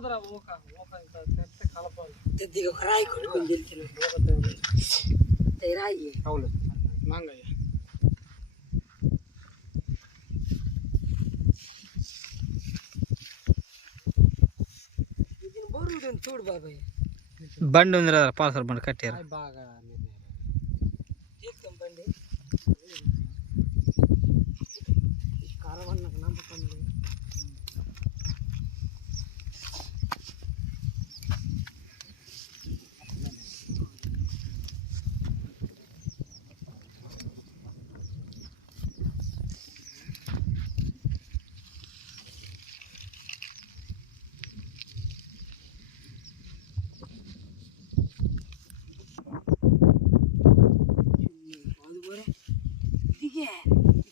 ఉన్నదిరా ఊక ఇంకా తెస్తే కలపాలి. ఒక రాయి కొట్టుకొని తెలిసిన రాయి మంగయ్య బోరు చూడు బాబాయ్. బండి ఉంది రా, పాల్సర్ బండి కట్టారు బాగా బండి కారవన్నకు నమ్మకం లేదు.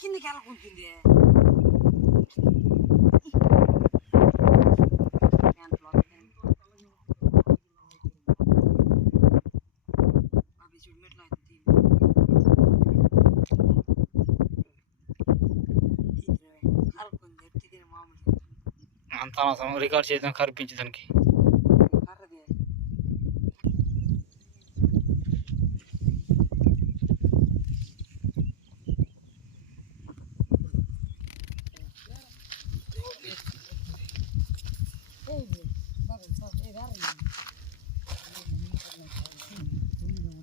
కిందకి వెళ్ళకుంటుంది అంత అవసరం రికార్డ్ చేద్దాం కనిపించడానికి.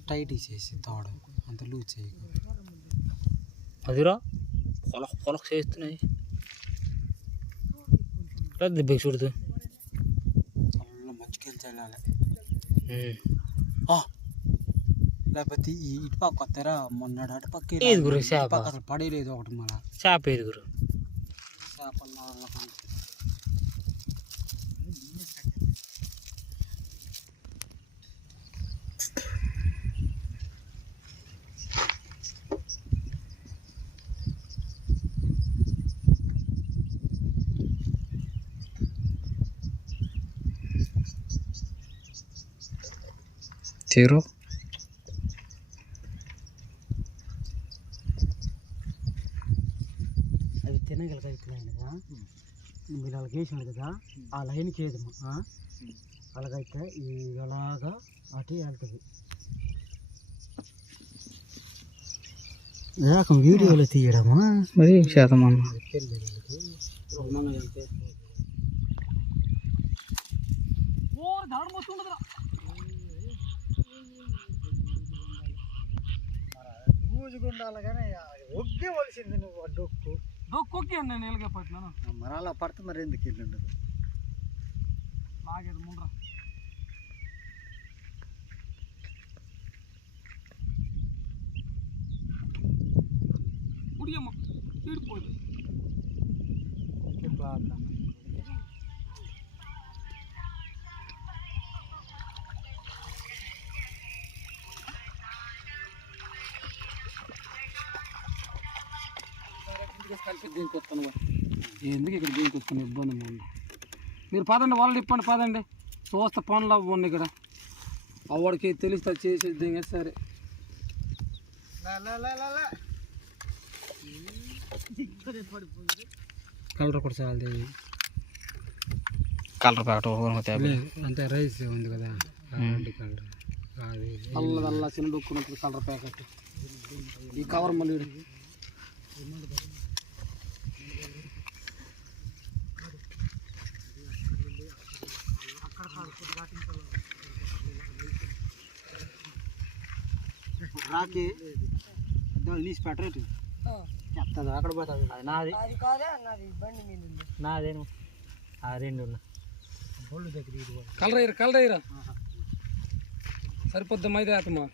టైట్ చేసి తోడ అంత లూజ్ చేయకు. అదిరా పొలక్ పొలక్ చేస్తున్నాయి. దెబ్బకి చూడదు మంచిగా వెళ్ళాలి. లేకపోతే ఈ ఇటుపక్క కొత్తరా మొన్నడు అటుపక్క అసలు పడేలేదు ఒకటి మళ్ళా చేప ఎదుగురు చేపలు తీరు అవి తినగలక అవుతున్నాయి కదా. మీరు అలాగ వేసినాడు కదా ఆ లైన్కి ఏదమ్మా అలాగైతే ఇలాగా అటు వెళ్తుంది. ఏకం వీడియోలో తీయడమా మరి శాతం అన్న ఉండాలి కానీ ఒగ్గే వలిసింది. నువ్వు డొక్కు డొక్కొక్కి నేను ఎలుగే పట్టినాను. మరి అలా పడితే మరి ఎందుకు వెళ్ళి ఉండదు లాగేది ముండ్రా. ముడియమ్మ తీడిపోయింది. కలిపి దీనికి వస్తాను ఎందుకు ఇక్కడ దీనికి వస్తాను ఇబ్బంది ఉంది. మీరు పదండి వాళ్ళు ఇప్పండి పదండి చూస్తా పనులు అవ్వండి ఇక్కడ అవ్వడికి తెలుస్తా చేసేది సరే. కలర్ కూడా చాలా కలర్ ప్యాకెట్ అంతే రైస్ ఉంది కదా కలర్ అల్లదల్లా చిన్న డొక్కున్నట్టు కలర్ ప్యాకెట్ ఈ కవర్ మళ్ళీ రాకి నీసి పెట్టరేటు చెప్తాను అక్కడ పోతుంది. అది నాది నాదేను ఆ రెండు కలర్ అయ్యరా సరిపోద్దాం అయితే అతమా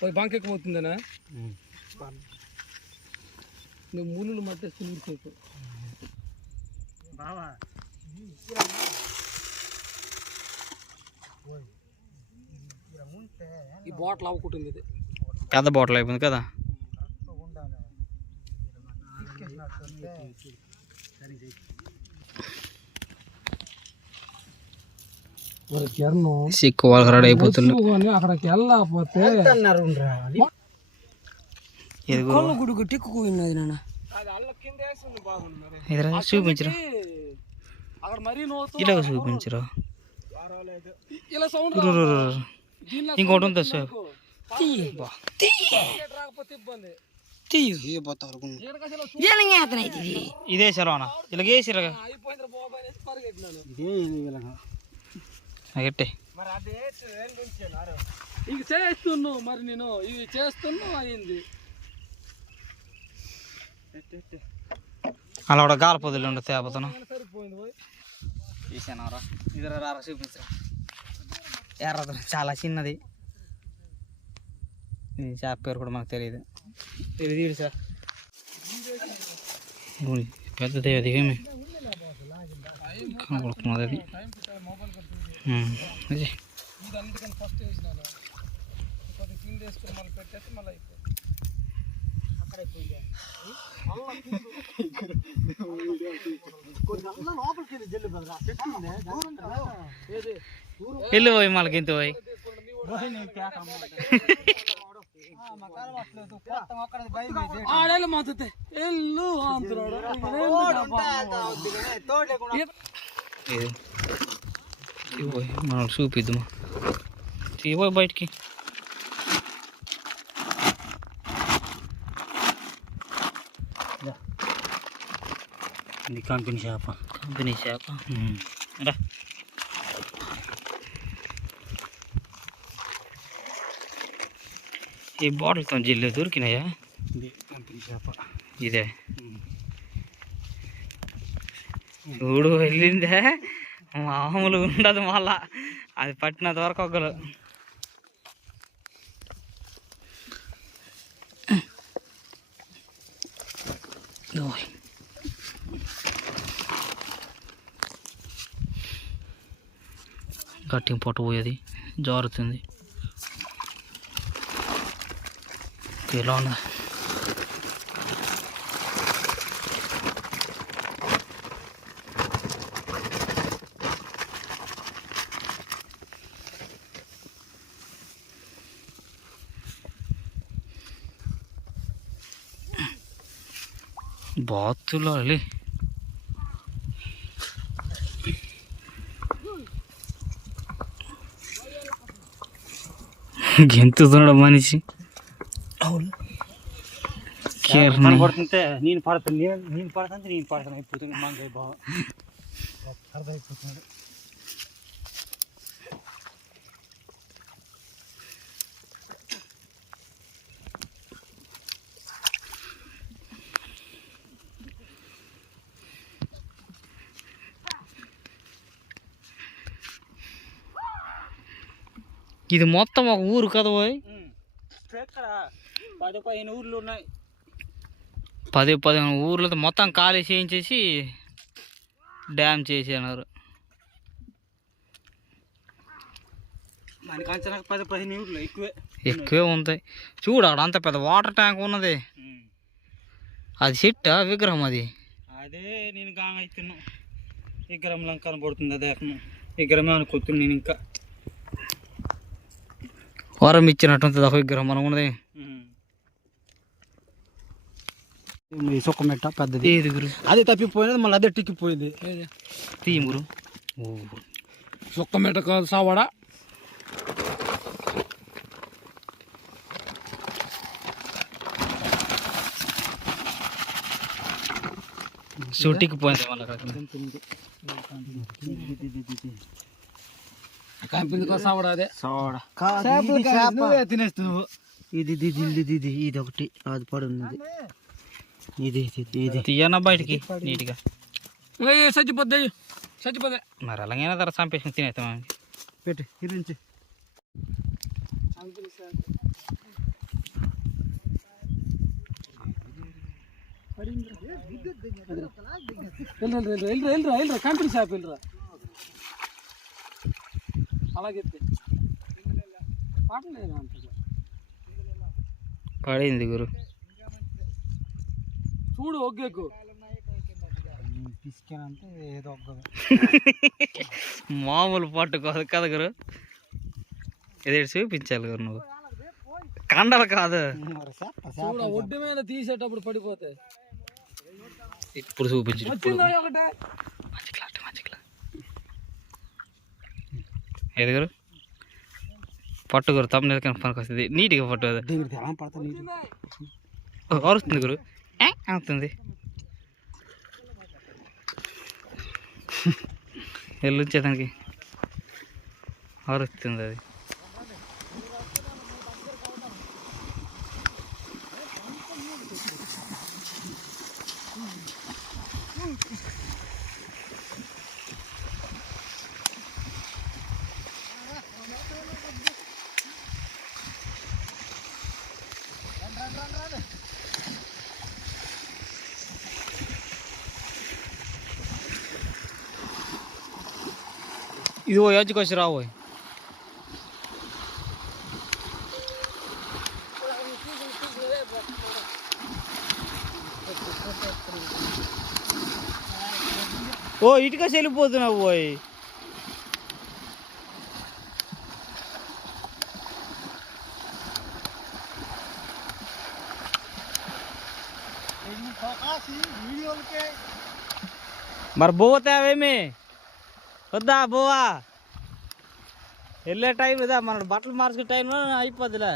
పోయి బంక్ ఎక్కిపోతుందనా నువ్వు ముళ్ళు మట్టేసుకుని ఊరిసేపు బావా. ఈ బాటిల్ అవ్వకుంటుంది ఇది పెద్ద బాటిల్ అయిపోయింది కదా. సిక్కు వాళ్ళకి రెడీ అయిపోతుంది. అక్కడికి వెళ్ళకపోతే గుడుగు టిక్కు నాన్న చూపించరా అక్కడ మరీ నోతో ఇలా చూపించరా ఇలా సౌండ్ ఇంకోటి ఉంది సార్ రాకపోతే ఇబ్బంది. ఇదే సెలవునా ఇలాగేసి అయిపోయింది బాబు అనేసి పరిగెట్టినాను. గట్టే మరి అదే ఇక చేస్తున్నావు, మరి నేను ఇవి చేస్తున్నావు అయింది. అలా కూడా గాలిపోతులు ఉండే తేపోతాను సరిపోయింది పోయి. తీసానరా ఇది రారా చూపించరా ఎర్ర చాలా చిన్నది ఇది చేప పేరు కూడా మనకు తెలియదు. ఇది తీడు సార్ పెద్దది అది ఏమి కనపడుతున్నది అది అది ఇది అందుకని ఫస్ట్ వేసినాను. కొద్దిగా కింద వేసుకుని మళ్ళీ పెట్టేస్తే మళ్ళీ అయిపోయింది. అక్కడ అయిపోయింది. వెళ్ళి పోయి మళ్ళీ గింత పోయి ఆడేళ్ళు మాత్రం ఎల్లు అంటున్నాడు. ఇది పోయి మనం చూపిద్దామా తీయబోయి బయటికి ఇది కంపెనీ చేప రా ఈ బాటిల్తో జిల్లు దొరికినాయా? ఇది కంపెనీ చేప ఇదే చూడు వెళ్ళిందే మామూలుగా ఉండదు, మళ్ళా అది పట్టినంత వరకు ఒకరు గట్టిగా పొట్టు పోయేది జారుతుంది. ఎలా ఉన్నా బాతులు వెళ్ళి గెంతుతున్నాడు మనిషి. పడుతుంటే నేను పడుతుంది అయిపోతుంది మనకి బాగా అర్థమైపోతుంది. ఇది మొత్తం ఒక ఊరు కదా పోయి ఇక్కడ 10-15 ఊర్లు ఉన్నాయి. 10-15 ఊర్లతో మొత్తం ఖాళీ చేయించేసి డ్యామ్ చేసినారు. మనకి అంచనా 10-15 ఊర్లు ఎక్కువే ఉంటాయి. చూడు అక్కడ అంత పెద్ద వాటర్ ట్యాంక్ ఉన్నది. అది చెట్ట విగ్రహం అది అదే నేను గాంగ అవుతున్నా విగ్రహంలో కనబడుతుంది. అదే విగ్రహమే అనుకుంటున్నాను నేను. ఇంకా వరం ఇచ్చినట్టు ఒక విగ్రహం మనం ఉన్నది. సుఖమెట్ట పెద్దది ఏది గురు అదే తప్పిపోయినది, మళ్ళీ అదే టిక్కిపోయింది. తీమురు సుక్క మెట కాదు సావాడా. షూటింగ్కి పోయింది మళ్ళీ కంపెనీ కాదు సావాడా. అదే తినేస్తున్నావు. ఇది ఒకటి అది పడున్నది. ఇది తీయన బయటికి నీట్గా చచ్చిపోద్ది. మరి అలాగైనా ధర చంపేసి తినేస్తాం. పెట్టి ఇరించి వెళ్ళరా కంపెనీ షాప్ వెళ్ళరా. అలాగే పాటలేదు అంత పడింది గురు. చూడు ఒగ్గేకు పిసికానంటే ఏదో ఒగ్గదు. మామూలు పట్టు కాదు కదా గురు. ఇదే చూపించాలి గురు, నువ్వు కండలు కాదు. చూడ ఒడ్డు మీద తీసేటప్పుడు పడిపోతాయి. ఇప్పుడు చూపించు. వచ్చిందా ఒకటే మంచి క్లాట్ ఎదుగురు పట్టుగురు తమ్ముడు పనికి వస్తుంది నీట్గా పట్టు అది అరుస్తుంది గురు అవుతుంది వెళ్ళొచ్చేదానికి అరుస్తుంది అది ఇదిగో ఎడ్జ్కి వచ్చి రావు ఓ ఇటుక వెళ్ళిపోతున్నావు పోయి మరి పోతావేమి వద్దా పోవా వెళ్ళే టైం ఇదా మన బట్టలు మార్చుకునే టైంలో అయిపోద్దిలే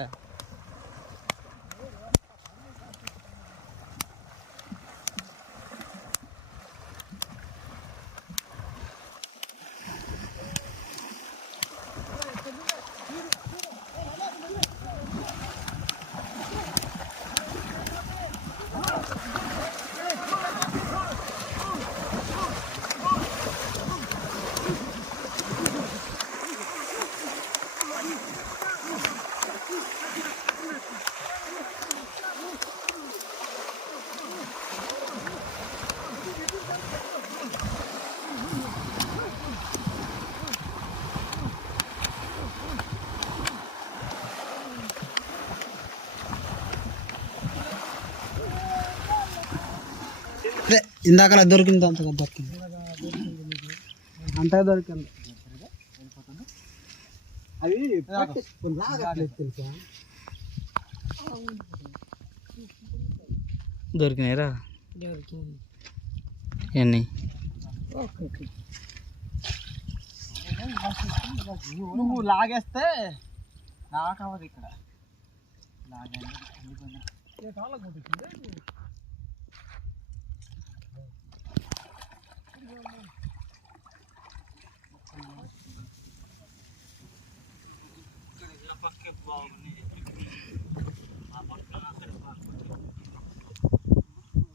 ఇందాక దొరికింది అంతగా దొరికింది అంతగా దొరికింది అవి తెలుసా దొరికినాయిరా ఎన్ని నువ్వు లాగేస్తే నాకవదు ఇక్కడ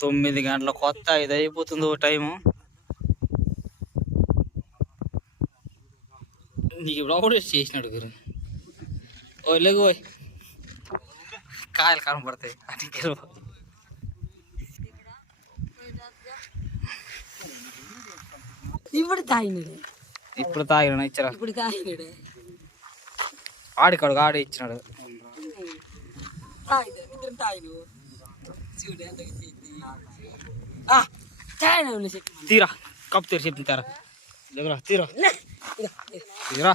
తొమ్మిది గంటల కొత్త 5 అయిపోతుంది ఓ టైము నీకు ఇప్పుడు చేసినాడు గురు ఓ లేగు పోయి కాయలు కనపడతాయి అటు ఇప్పుడు తాగిన ఇచ్చారా ఆడికాడు ఆడి ఇచ్చినాడు తీరా కప్పు తీరు చెప్పిన తీరా దగ్గర తీరా తీరా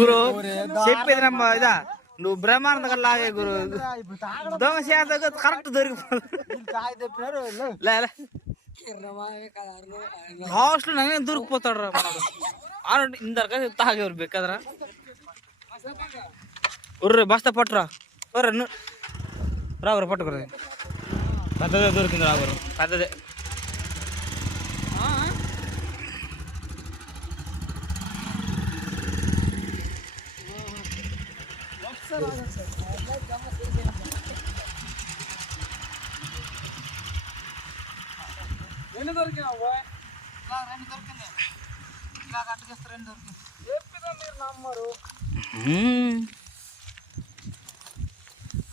గురు చెప్పేది నమ్మ ఇదా నువ్వు బ్రహ్మానంద గారు లాగే గురు దొంగ చేత కరెక్ట్ దొరికిపోతాడు లాస్ట్ లో నేను దొరికిపోతాడు రా మనడు ఇందరక తాగేవారు బెక్కదరా ఉర్రే బస్తా పట్టురా ఒర్రే రాగురు పట్టుకురా పెద్దదే దొరికింది రాగురు పెద్దదే ఎన్ని దొరికినావు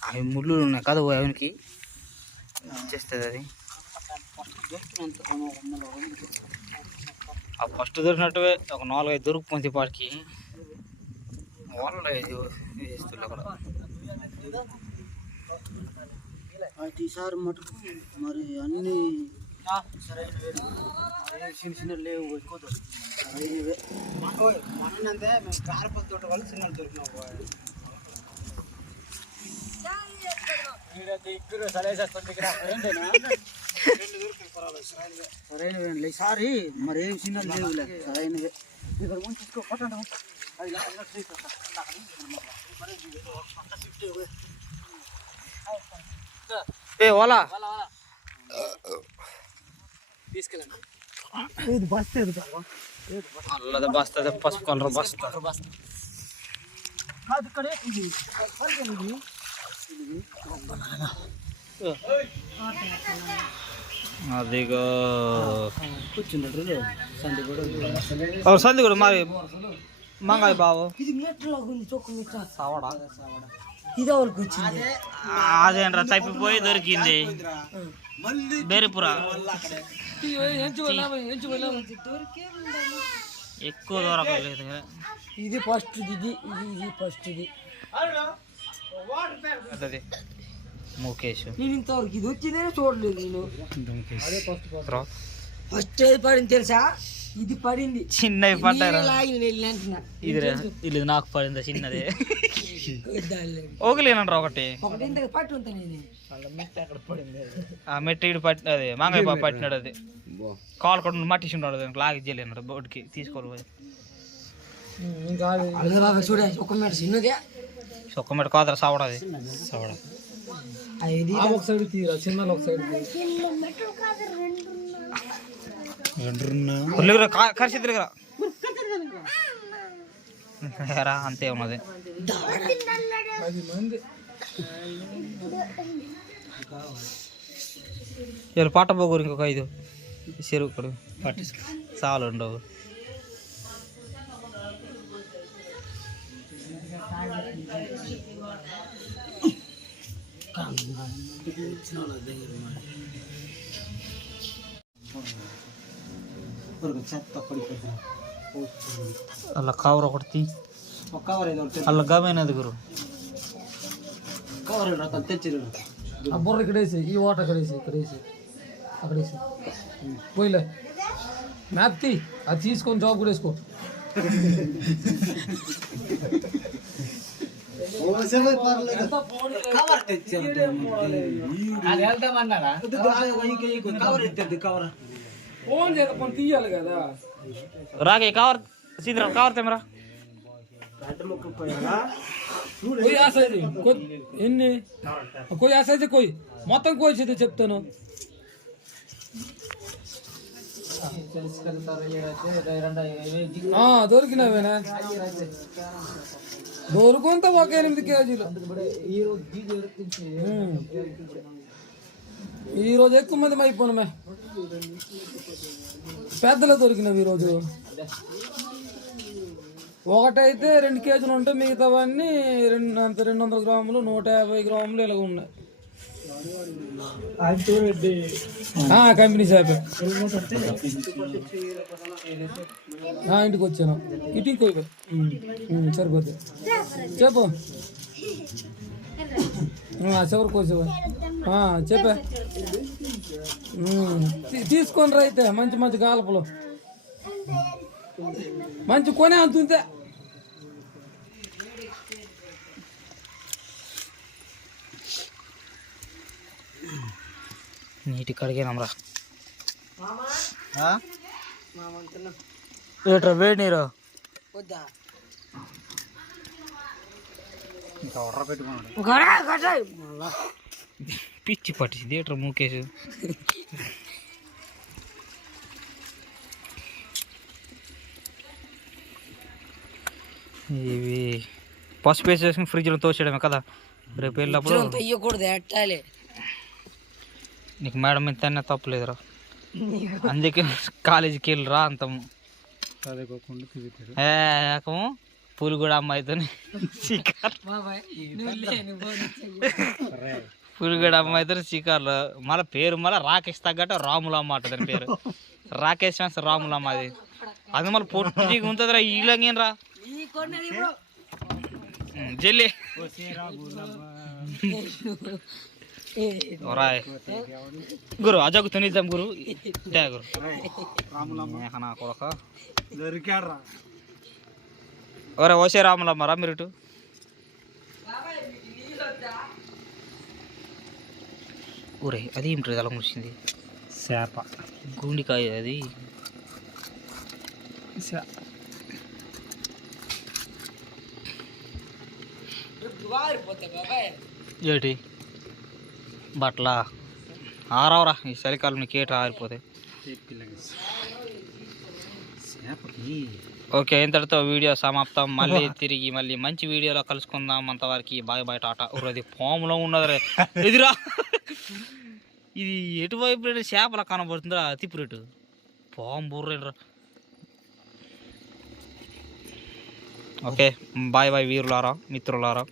అవి ముళ్ళు ఉన్నాయి కదా అవనికి చేస్తుంది అది ఫస్ట్ దొరికినట్టువే ఒక 4-5 దొరికిపోయింది పాటికి వాళ్ళు చేస్తుంది అక్కడ ఈసారి మటుకు మరి అన్ని చిన్న చిన్న లేవు ఎక్కువ సరైనవే మనంతే మేము కారపతి తోట వాళ్ళు చిన్నలు దొరికినావు సరైనవి సారీ మరేం చిన్న లేవులే సరైనవి ఇక్కడ తీసుకో పట్టండి ఏ ఓలా తీసుకెళ్ళండి. ఇది బస్తా అల్లద బస్తా పసుపు కలర్ బస్తా కాదు ఇక్కడే ఇది అదిగో కూర్చున్నట్టు సంది సంది కూడా మరి మంగాయి బావు ఇది మెట్లో ఉంది చొక్క మెట్ట సావడా ఇది వాళ్ళకి వచ్చింది అదేంట్రా తప్పిపోయి దొరికింది బేరిపురా ఎక్కువ దొరకలేదు ఇది ఫస్ట్ ఇది ఫస్ట్ ఇది అదే ముఖేష్ నేను ఇంతవరకు ఇది వచ్చిందే చూడలేదు నేను ఫస్ట్ ఏది పడింది తెలుసా ఇది పడింది చిన్నవి పడ్డారు ఇది ఇది నాకు పడింది చిన్నది ఓగలేనంటారు ఒకటి పట్టు ఉంటా నేను ఆ మెట్టి ఇటు పట్టి అదే మాంగాయ బాబు పట్టినాడు అది కాలు కూడా మట్టిసి ఉన్నాడు దానికి లాగి చేయలేనాడు బోర్డుకి తీసుకోవాలి చూడ ఒక మాట చిన్నదే ఒక్క మెట్ట కాదరా సావడా అది సావడా ఒక సైడ్ తీరా చిన్న ఒక సైడ్ ఖర్చు దగ్గర అంతే ఉన్నది 10 మంది పాట పోగూరు ఇంకొక 5 చెరువు ఇక్కడ పట్టించుకో చాలు ఉండవు అలా కవర్ ఒకటి అలా గమైనది గురు ఆ బుర్ర ఇక్కడ వేసి ఈ వాటర్ అక్కడ వేసి అక్కడ వేసి పోయిలే మ్యాప్ తీ అది తీసుకొని జాబ్ కూడా వేసుకో ఫోన్ చేయకపోతే తీయాలి కదా రాగే కవర్ సీదరా కవర్ తెమరా कोई आशा नहीं कोई इन्ने कोई आशा से कोई మొత్తం కోసేది చెప్తాను దొరికినవేనా దొరుకుంత ఒక 8 కేజీలు ఈరోజు ఎక్కువ మంది అయిపోయినమే పెద్దలు దొరికినవి ఈరోజు ఒకటైతే 2 కేజీలు ఉంటాయి మిగతావన్నీ 200 గ్రాములు 150 గ్రాములు ఇలాగ ఉన్నాయి కంపెనీ షాపే ఇంటికి వచ్చాను ఇటుకి పోయి సరిపోతుంది చెప్పు చివరికి వచ్చేవా చెప్పా తీసుకొని రా అయితే మంచి మంచి గాలపులు మంచి కొనే అంతుంటే నీటి కడిగేనమ్రా ఏట్రా వేడి నీరు పిచ్చి పట్టింది ఏట్రా ముఖేష్ ఇవి పసుపు వేసేసుకుని ఫ్రిడ్జ్లో తోసేయడమే కదా రేపు వెళ్ళినప్పుడు నీకు మేడం ఇంత తప్పలేదురా అందుకే కాలేజీకి వెళ్ళిరా అంతము ఏకము పూలు కూడా అమ్మాయితో పులిగడ అమ్మాయితో షికార్లు మళ్ళీ పేరు మళ్ళీ రాకేష్ తగ్గట్టు రాములమ్మ అంట దాని పేరు రాకేష్ రాములమ్మ అది అది మళ్ళీ పొట్టి ఉంటుందిరా ఈలంగేనరా జల్లి రాయ్ గురు అజకు తినిద్దాం గురు దే గురు నా కొడక దొరికాడ్రా ఒరే ఓసే రాములమ్మ రా మీరు ఊరే అది ఏమిటి అలా ముడిచింది? చేప. గుండికాయ అది. ఏటి బట్టలా ఆరవరా ఈ చలికాలం నీకు ఏట ఆరిపోతాయి. ఓకే, ఇంతటితో వీడియో సమాప్తం. మళ్ళీ తిరిగి మళ్ళీ మంచి వీడియోలో కలుసుకుందాం. అంతవరకు బాయ్ బాయ్ టాటా. అది పాములో ఉన్నది ఎదిరా. ఇది ఎటువైపు చేపల కనబడుతుందిరా తిప్పురేటు పాము బుర్రేరా. ఓకే, బాయ్ బాయ్ వీరులారా, మిత్రులారా.